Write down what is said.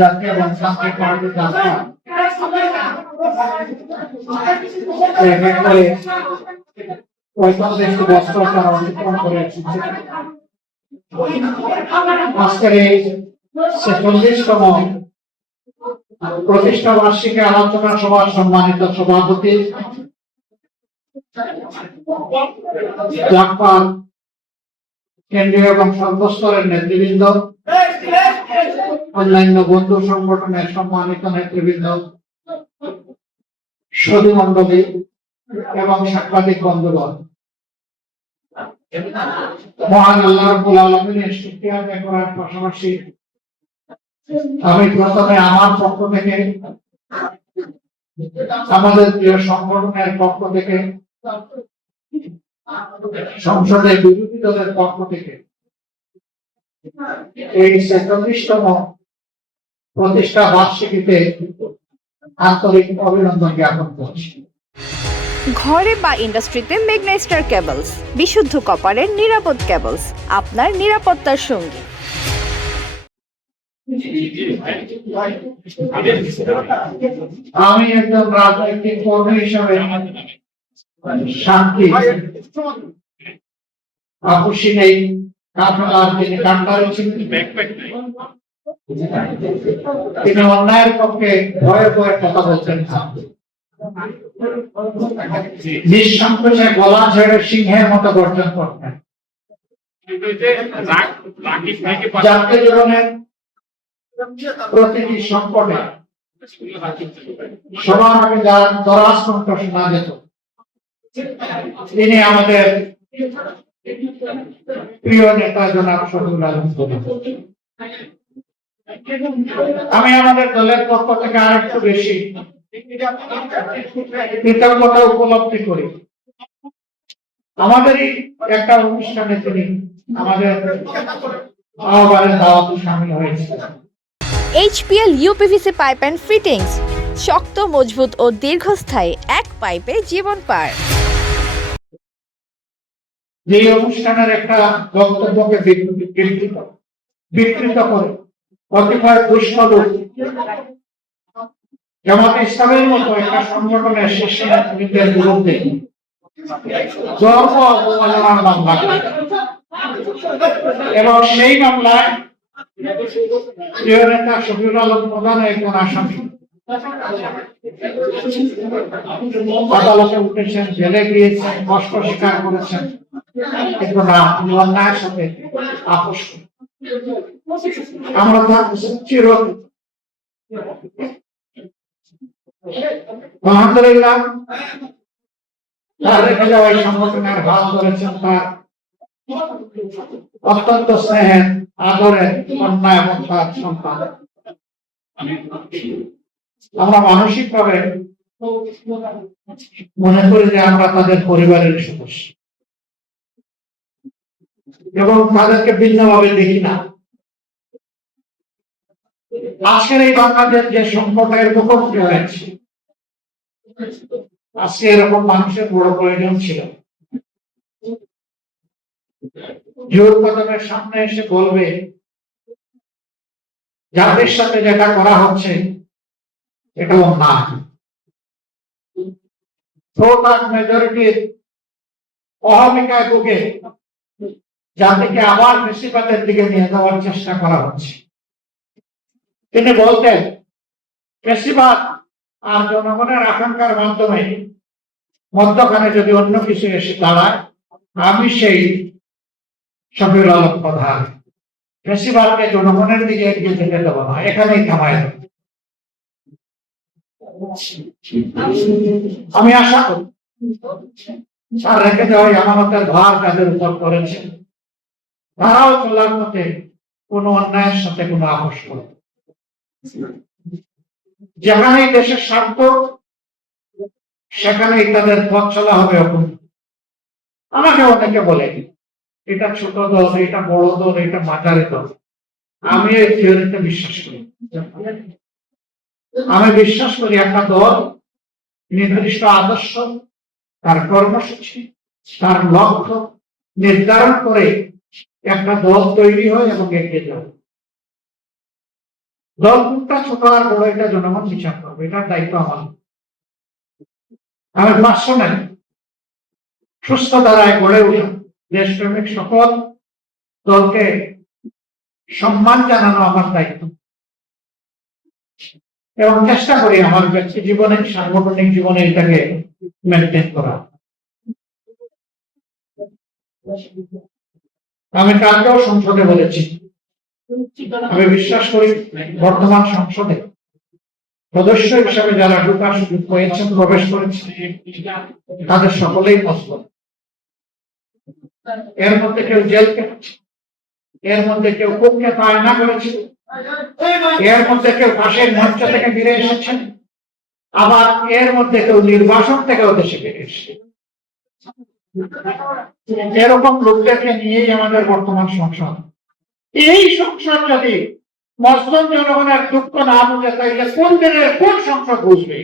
জাতীয় গণতান্ত্রিক পার্টি ঢাকা পঁয়তাল্লিশটি বছর তারা অতিক্রম করে এসেছে। আজকের এই ৪৬তম প্রতিষ্ঠা বার্ষিকী আলোচনা সভার সম্মানিত সভাপতি জাপান কেন্দ্রীয় এবং সর্বস্তরের নেতৃবৃন্দ, অন্যান্য বন্ধু সংগঠনের সম্মানিত নেতৃবৃন্দ, সুধী মণ্ডলী এবং সাংবাদিক বন্ধুগণ, মহান আল্লাহ রাব্বুল আলামিনের শুকরিয়া আদায় করার পাশাপাশি আমি প্রথমে আমার পক্ষ থেকে, আমাদের প্রিয় সংগঠনের পক্ষ থেকে, সংসদের বিরোধী দলের পক্ষ থেকে এই ৪৬তম প্রতিষ্ঠা বার্ষিকীতে আন্তরিক অভিনন্দন জ্ঞাপন করছি। ঘরে বা ইন্ডাস্ট্রিতে মেঘনা স্টার কেবলস, বিশুদ্ধ কপারের নিরাপদ কেবলস, আপনার নিরাপত্তার সঙ্গী। আমি একজন রাজনৈতিক কর্মী হিসাবে শান্তি আপুসি নেই, তিনি কান্ডারি ছিলেন, তিনি অন্যায়ের পক্ষে ভয়ে ভয়ে কথা বলতেন না, নিঃসংকোচে গলা ছেড়ে সিংহের মতো গর্জন করতেন। জাতীয় জীবনের প্রতিটি সংকটে সবার আগে যার দরাজ কণ্ঠ শোনা যেত, তিনি আমাদের প্রিয় নেতা জনাব শফিউল আলম। আমি আমাদের দলের পক্ষ থেকে আরেকটু বেশি কৃতজ্ঞতা উপলব্ধি করি। আমাদেরই একটা অনুষ্ঠানে তিনি আমাদের আহ্বানের দাওয়াতে শামিল হয়েছে। HPL UPVC pipe and fittings, শক্ত, মজবুত ও দীর্ঘস্থায়ী এক পাইপে জীবন পার। যে অনুষ্ঠানের একটা বক্তব্যকে বিকৃত করে কতিপয় দুষ্কৃতী জামাতে ইসলামের মতো একটা সংগঠনের শীর্ষ নেতৃত্বের বিরুদ্ধে অবমাননার মামলা এবং সেই মামলায় প্রিয় নেতা শফিউল আলম প্রধান একজন আসামি আদালতে উঠেছেন, জেলে গিয়েছেন, কষ্ট স্বীকার করেছেন, কিন্তু না, তিনি অন্যায়ের সাথে আপোষ করেন। আমরা তার চির আলহামদুলিল্লাহ তার রেখে যাওয়া এই সংগঠনের হাল ধরেছেন তার অত্যন্ত স্নেহের, আদরের কন্যা এবং তার সন্তান। আমরা মানসিক ভাবে মনে করি যে আমরা তাদের পরিবারের সদস্য এবং তাদেরকে ভিন্নভাবে দেখি না। আজকের এই বাংলাদেশ যে সংকটের মুখোমুখি হয়েছে, আজকে এরকম মানুষের বড় প্রয়োজন ছিল, জোর কদমের সামনে এসে বলবে যাদের সাথে যেটা করা হচ্ছে এটা অন্যায়। মেজরিটির অহমিকায় ভুগে জাতিকে আবার বেশিরভাগের দিকে নিয়ে যাওয়ার চেষ্টা করা হচ্ছে। তিনি বলতেন বেশিরভাগ আর জনগণের আকাঙ্ক্ষার মাধ্যমে মধ্যখানে যদি অন্য কিছু এসে দাঁড়ায়, আমি সেই শফিউল আলম প্রধান বেশিরভাগকে জনগণের দিকে এগিয়ে যেতে দেবো না, এখানেই থামায় দেব। আমি আশা করি আর রেখে দেওয়া আমানতের ভার যাদের উপর করেছেন তারাও চলার পথে কোনো অন্যায়ের সাথে কোনো আপোষ করে, যেখানেই দেশের স্বার্থ সেখানেই তাদের পথ চলা হবে। আমাকে অনেকে বলে এটা ছোট দল, এটা বড় দল, এটা মাঝারি দল। আমি এই থিওরিতে বিশ্বাস করি। আমি বিশ্বাস করি একটা দল নির্দিষ্ট আদর্শ, তার কর্মসূচি, তার লক্ষ্য নির্ধারণ করে একটা দল তৈরি হয় এবং এগিয়ে যায়। দল কোনটা ছোট আর বড় এটা জনগণ বিচার করবে, এটার দায়িত্ব আমার। আমি পার্সোনালি সুস্থ ধারায় গড়ে উঠে দেশপ্রেমিক সকল দলকে সম্মান জানানো আমার দায়িত্ব, এবং চেষ্টা করি আমার ব্যক্তি জীবনে সাংগঠনিক জীবনে এটাকে মেনটেন করা। আমি কালকেও সংসদে বলেছি, আমি বিশ্বাস করি বর্তমান সংসদে সদস্য হিসাবে যারা ঢোকার সুযোগ পেয়েছেন, প্রবেশ করেছেন, তাদের সকলেই মজলুম। এর মধ্যে কেউ জেল কেটেছে, এর মধ্যে কেউ কুখ্যাত আয়না করেছে, এর মধ্যে কেউ ফাঁসির মঞ্চ থেকে ফিরে এসেছেন, আবার এর মধ্যে কেউ নির্বাসন থেকেও দেশে ফিরে এসেছে। এরকম লোকদেরকে নিয়েই আমাদের বর্তমান সংসদ। এই সংসদ যদি মজলুম জনগণের দুঃখ না বুঝে, তাইলে কোন দিনের কোন সংসদ বুঝবে?